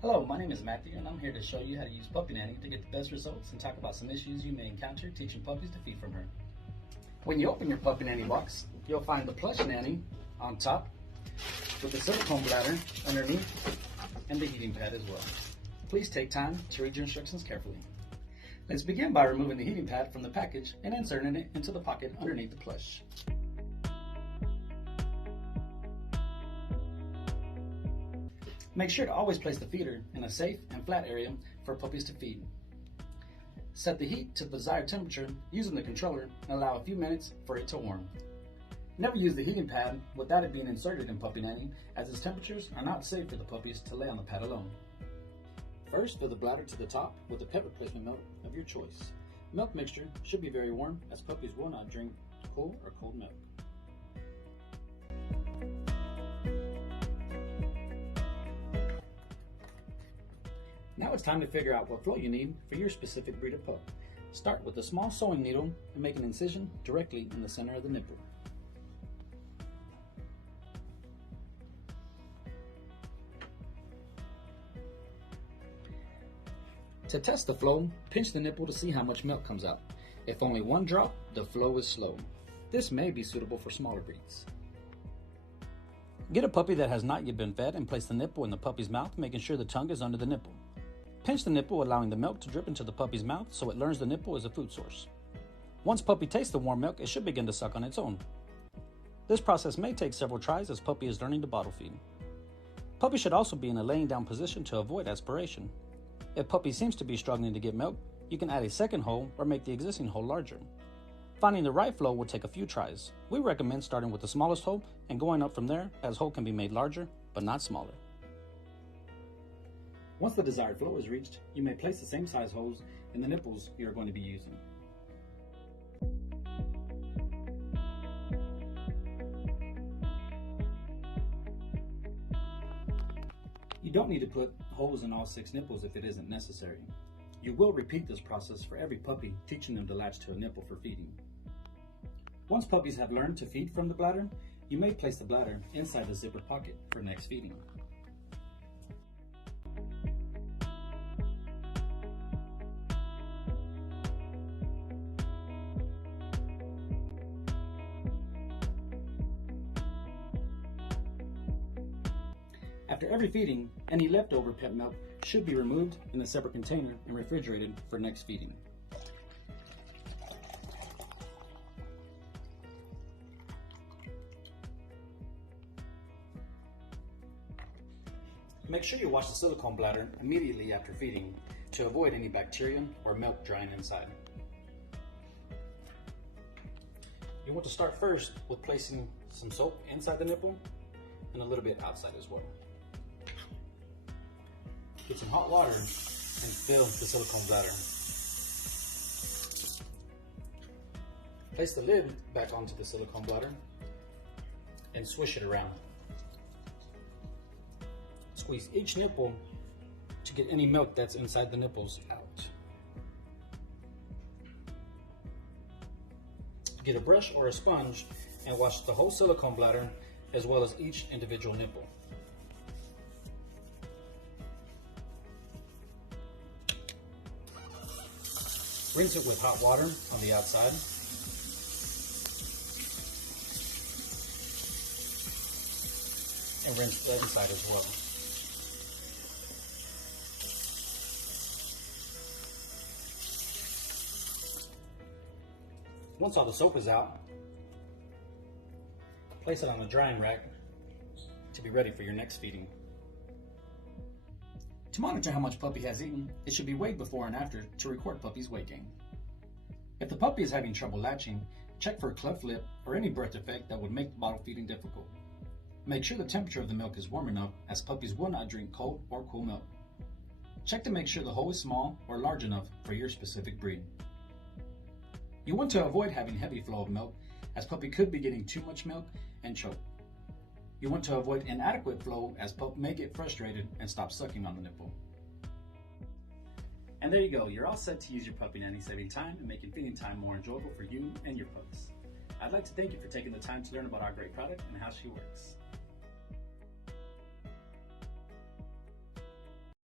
Hello, my name is Matthew, and I'm here to show you how to use Puppy Nanny to get the best results and talk about some issues you may encounter teaching puppies to feed from her. When you open your Puppy Nanny box, you'll find the plush nanny on top with the silicone bladder underneath and the heating pad as well. Please take time to read your instructions carefully. Let's begin by removing the heating pad from the package and inserting it into the pocket underneath the plush. Make sure to always place the feeder in a safe and flat area for puppies to feed. Set the heat to the desired temperature using the controller and allow a few minutes for it to warm. Never use the heating pad without it being inserted in Puppy Nanny, as its temperatures are not safe for the puppies to lay on the pad alone. First, fill the bladder to the top with the pet replacement milk of your choice. Milk mixture should be very warm, as puppies will not drink cool or cold milk. Now it's time to figure out what flow you need for your specific breed of pup. Start with a small sewing needle and make an incision directly in the center of the nipple. To test the flow, pinch the nipple to see how much milk comes out. If only one drop, the flow is slow. This may be suitable for smaller breeds. Get a puppy that has not yet been fed and place the nipple in the puppy's mouth, making sure the tongue is under the nipple. Pinch the nipple, allowing the milk to drip into the puppy's mouth so it learns the nipple is a food source. Once puppy tastes the warm milk, it should begin to suck on its own. This process may take several tries as puppy is learning to bottle feed. Puppy should also be in a laying down position to avoid aspiration. If puppy seems to be struggling to get milk, you can add a second hole or make the existing hole larger. Finding the right flow will take a few tries. We recommend starting with the smallest hole and going up from there, as hole can be made larger but not smaller. Once the desired flow is reached, you may place the same size holes in the nipples you are going to be using. You don't need to put holes in all 6 nipples if it isn't necessary. You will repeat this process for every puppy, teaching them to latch to a nipple for feeding. Once puppies have learned to feed from the bladder, you may place the bladder inside the zipper pocket for next feeding. After every feeding, any leftover pet milk should be removed in a separate container and refrigerated for next feeding. Make sure you wash the silicone bladder immediately after feeding to avoid any bacteria or milk drying inside. You want to start first with placing some soap inside the nipple and a little bit outside as well. Get some hot water and fill the silicone bladder. Place the lid back onto the silicone bladder and swish it around. Squeeze each nipple to get any milk that's inside the nipples out. Get a brush or a sponge and wash the whole silicone bladder as well as each individual nipple. Rinse it with hot water on the outside. And rinse the inside as well. Once all the soap is out, place it on a drying rack to be ready for your next feeding. To monitor how much puppy has eaten, it should be weighed before and after to record puppy's weight gain. If the puppy is having trouble latching, check for a cleft lip or any birth defect that would make bottle feeding difficult. Make sure the temperature of the milk is warm enough, as puppies will not drink cold or cool milk. Check to make sure the hole is small or large enough for your specific breed. You want to avoid having heavy flow of milk, as puppy could be getting too much milk and choke. You want to avoid inadequate flow, as pup may get frustrated and stop sucking on the nipple. And there you go, you're all set to use your Puppy Nanny, saving time and making feeding time more enjoyable for you and your pups. I'd like to thank you for taking the time to learn about our great product and how she works.